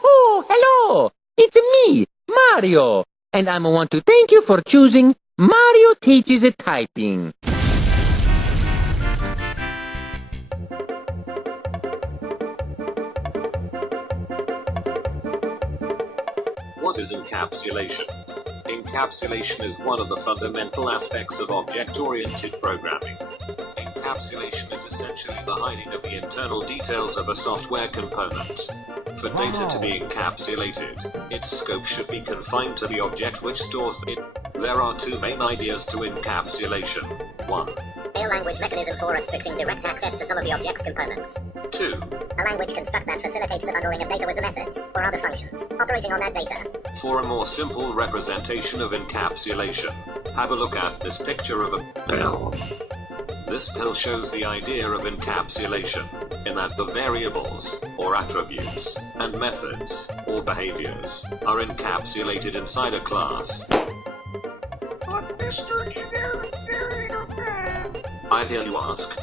Oh, hello! It's me, Mario, and I want to thank you for choosing Mario Teaches Typing. What is encapsulation? Encapsulation is one of the fundamental aspects of object-oriented programming. Encapsulation is essentially the hiding of the internal details of a software component. For data to be encapsulated, its scope should be confined to the object which stores it. There are two main ideas to encapsulation. 1. A language mechanism for restricting direct access to some of the object's components. 2. A language construct that facilitates the bundling of data with the methods, or other functions, operating on that data. For a more simple representation of encapsulation, have a look at this picture of a pill. This pill shows the idea of encapsulation, in that the variables, or attributes, and methods, or behaviors, are encapsulated inside a class. But Mr. Generic Narrator, I hear you ask.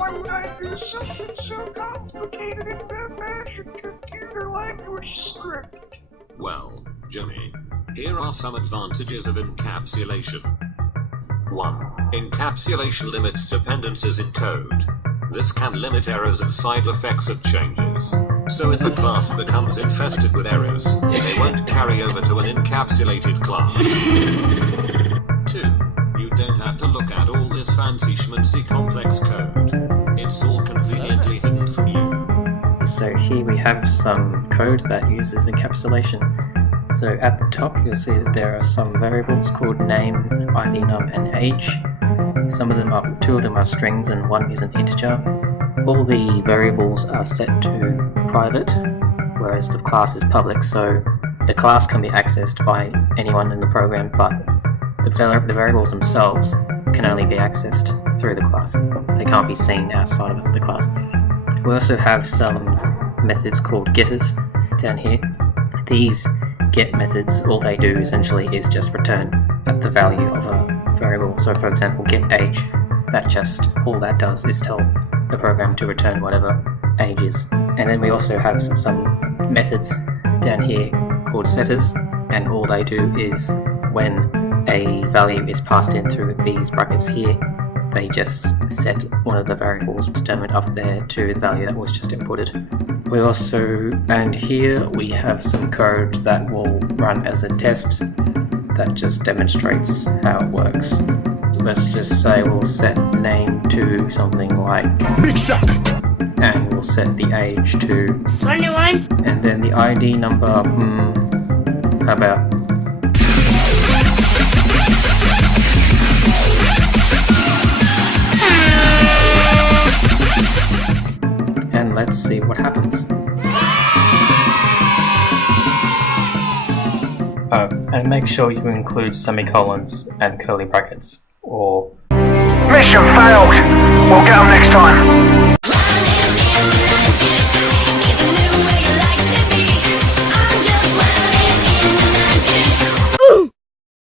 why would I do something so complicated in that fashion computer language script? Well, Jimmy, here are some advantages of encapsulation. 1. Encapsulation limits dependencies in code. This can limit errors and side effects of changes. So if a class becomes infested with errors, they won't carry over to an encapsulated class. 2. You don't have to look at all this fancy schmancy complex code. It's all conveniently hidden from you. So here we have some code that uses encapsulation. So at the top you'll see that there are some variables called name, ID num, and age. Two of them are strings and one is an integer. All the variables are set to private, whereas the class is public, so the class can be accessed by anyone in the program, but the variables themselves can only be accessed through the class. They can't be seen outside of the class. We also have some methods called getters down here. These get methods, all they do essentially is just return at the value of a variable. So for example, get age, all that does is tell the program to return whatever age is. And then we also have some methods down here called setters, and all they do is when a value is passed in through these brackets here, they just set one of the variables determined up there to the value that was just inputted. And here we have some code that will run as a test that just demonstrates how it works. Let's just say we'll set name to something like Big Shock, and we'll set the age to 21, and then the ID number, how about and let's see what happens. Oh, and make sure you include semicolons and curly brackets, or Mission failed. We'll get them next time.